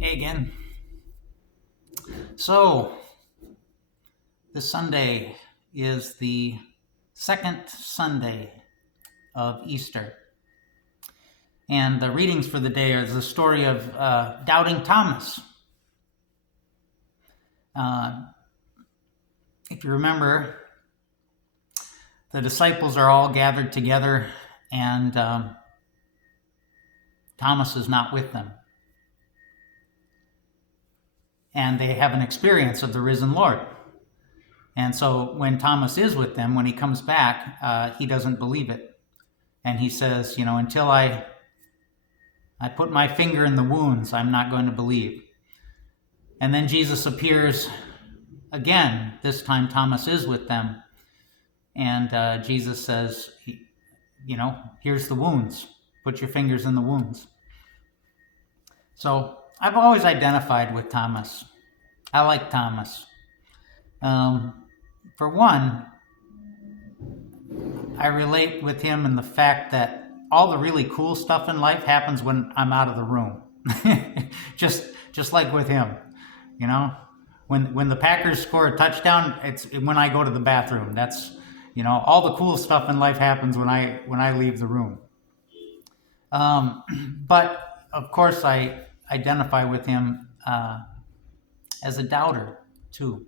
Hey again. So, this Sunday is the second Sunday of Easter. And the readings for the day are the story of doubting Thomas. Uh, if you remember, the disciples are all gathered together, and Thomas is not with them. And they have an experience of the risen Lord. And so when Thomas is with them, when he comes back, he doesn't believe it. And he says, until I put my finger in the wounds, I'm not going to believe. And then Jesus appears again. This time Thomas is with them. And Jesus says, here's the wounds. Put your fingers in the wounds. So I've always identified with Thomas. I like Thomas. For one, I relate with him in the fact that all the really cool stuff in life happens when I'm out of the room. just like with him, when the Packers score a touchdown, it's when I go to the bathroom. That's, all the cool stuff in life happens when I leave the room. But of course I identify with him as a doubter too.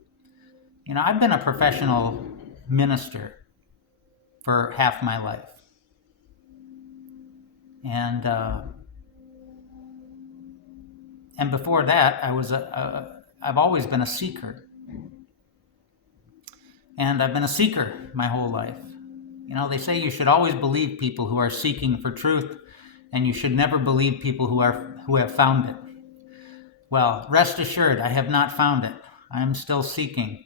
I've been a professional minister for half my life. And before that, I've always been a seeker. And I've been a seeker my whole life. They say you should always believe people who are seeking for truth, and you should never believe people who have found it. Well, rest assured, I have not found it. I am still seeking.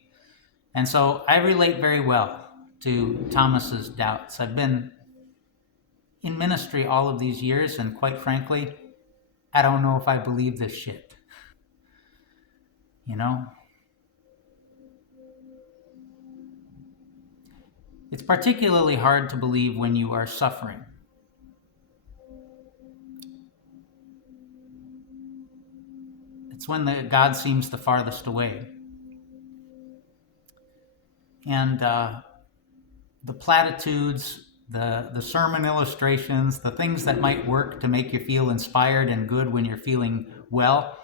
And so I relate very well to Thomas's doubts. I've been in ministry all of these years, and quite frankly, I don't know if I believe this shit. It's particularly hard to believe when you are suffering. It's when God seems the farthest away. And the platitudes, the sermon illustrations, the things that might work to make you feel inspired and good when you're feeling well,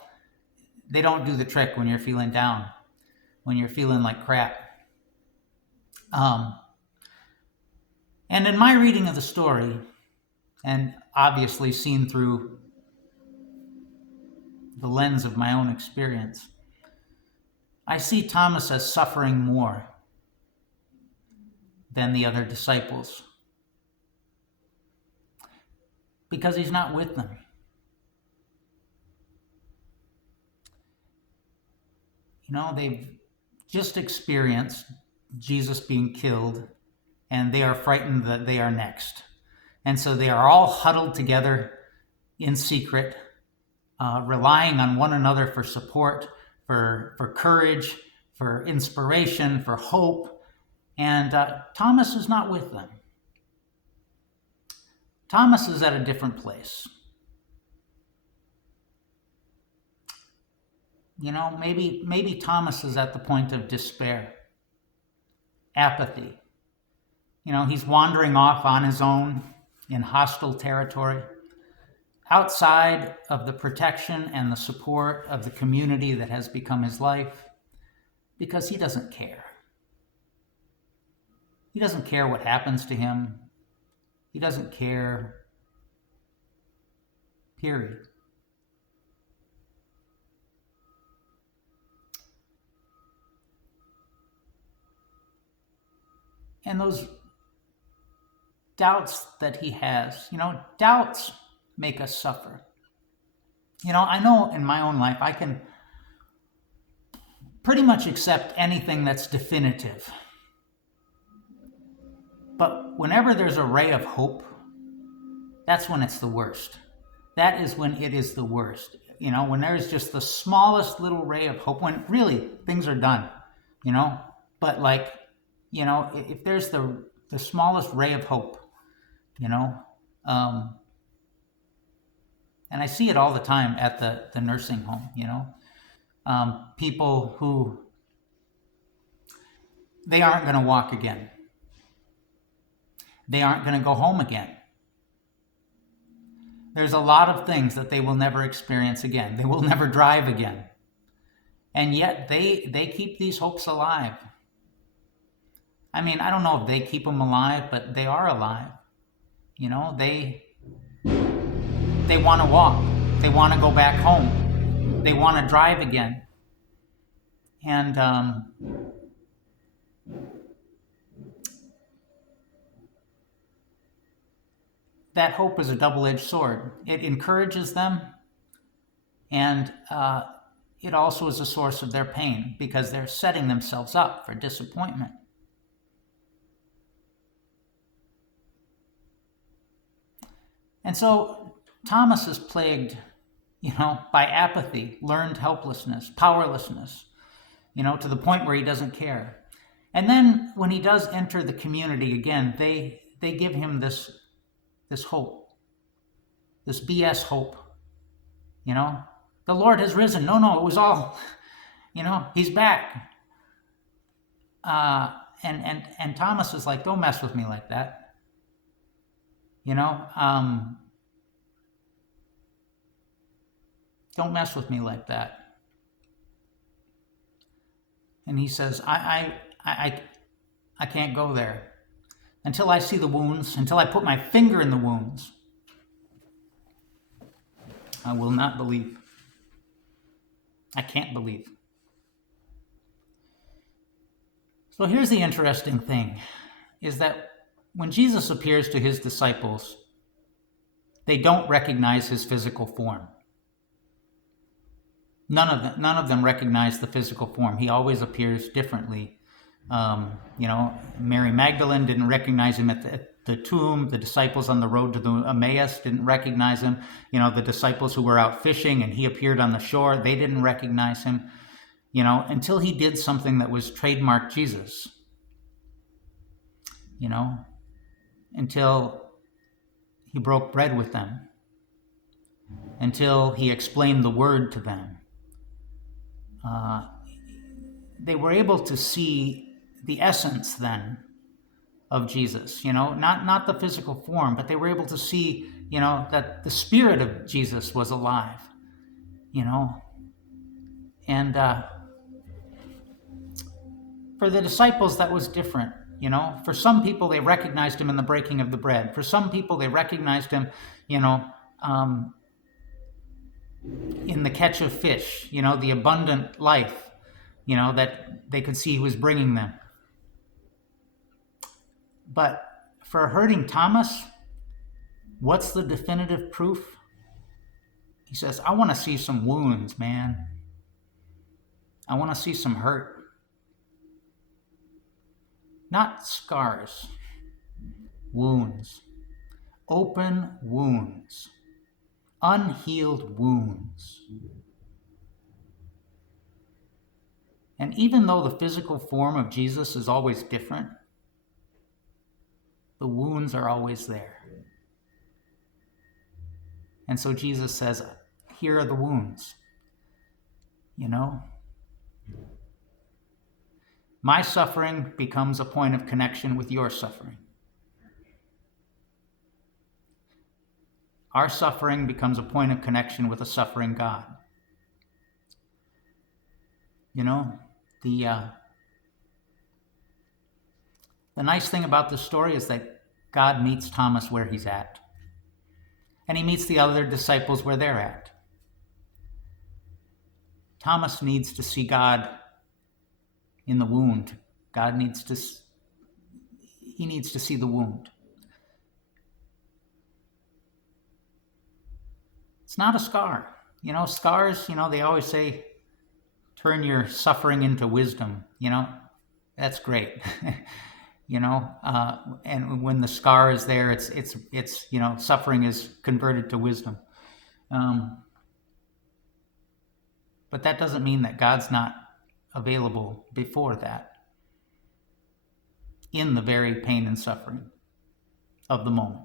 they don't do the trick when you're feeling down, when you're feeling like crap. And in my reading of the story, and obviously seen through the lens of my own experience, I see Thomas as suffering more than the other disciples, because he's not with them. They've just experienced Jesus being killed, and they are frightened that they are next. And so they are all huddled together in secret, relying on one another for support, for courage, for inspiration, for hope. And Thomas is not with them. Thomas is at a different place. Maybe Thomas is at the point of despair, apathy. He's wandering off on his own in hostile territory, outside of the protection and the support of the community that has become his life, because he doesn't care. He doesn't care what happens to him. He doesn't care, period. And those doubts that he has, doubts make us suffer. I know in my own life I can pretty much accept anything that's definitive. But whenever there's a ray of hope, that's when it's the worst. That is when it is the worst. When there's just the smallest little ray of hope, when really things are done, but if there's the smallest ray of hope, and And I see it all the time at the nursing home, people who, they aren't going to walk again. They aren't going to go home again. There's a lot of things that they will never experience again. They will never drive again. And yet they keep these hopes alive. I mean, I don't know if they keep them alive, but they are alive. They want to walk. They want to go back home. They want to drive again. And that hope is a double-edged sword. It encourages them, and it also is a source of their pain because they're setting themselves up for disappointment. And so Thomas is plagued, by apathy, learned helplessness, powerlessness, to the point where he doesn't care. And then when he does enter the community again, they give him this hope, this BS hope. The Lord has risen. No, it was all, he's back. And Thomas is like, don't mess with me like that. Don't mess with me like that. And he says, I can't go there until I see the wounds, until I put my finger in the wounds. I will not believe. I can't believe. So here's the interesting thing, is that when Jesus appears to his disciples, they don't recognize his physical form. None of them recognize the physical form. He always appears differently. Mary Magdalene didn't recognize him at the tomb. The disciples on the road to the Emmaus didn't recognize him. The disciples who were out fishing and he appeared on the shore, they didn't recognize him, until he did something that was trademark Jesus. Until he broke bread with them, until he explained the word to them. They were able to see the essence then of Jesus, not the physical form, but they were able to see, that the spirit of Jesus was alive, and for the disciples that was different. For some people, they recognized him in the breaking of the bread. For some people, they recognized him, in the catch of fish, the abundant life, that they could see he was bringing them. But for hurting Thomas, what's the definitive proof? He says, I want to see some wounds, man. I want to see some hurt. Not scars, wounds, open wounds, unhealed wounds. And even though the physical form of Jesus is always different, the wounds are always there. And so Jesus says, here are the wounds, My suffering becomes a point of connection with your suffering. Our suffering becomes a point of connection with a suffering God. The nice thing about this story is that God meets Thomas where he's at. And he meets the other disciples where they're at. Thomas needs to see God in the wound. He needs to see the wound. It's not a scar. Scars, they always say, turn your suffering into wisdom. That's great. And when the scar is there, it's suffering is converted to wisdom. But that doesn't mean that God's not available before that, in the very pain and suffering of the moment.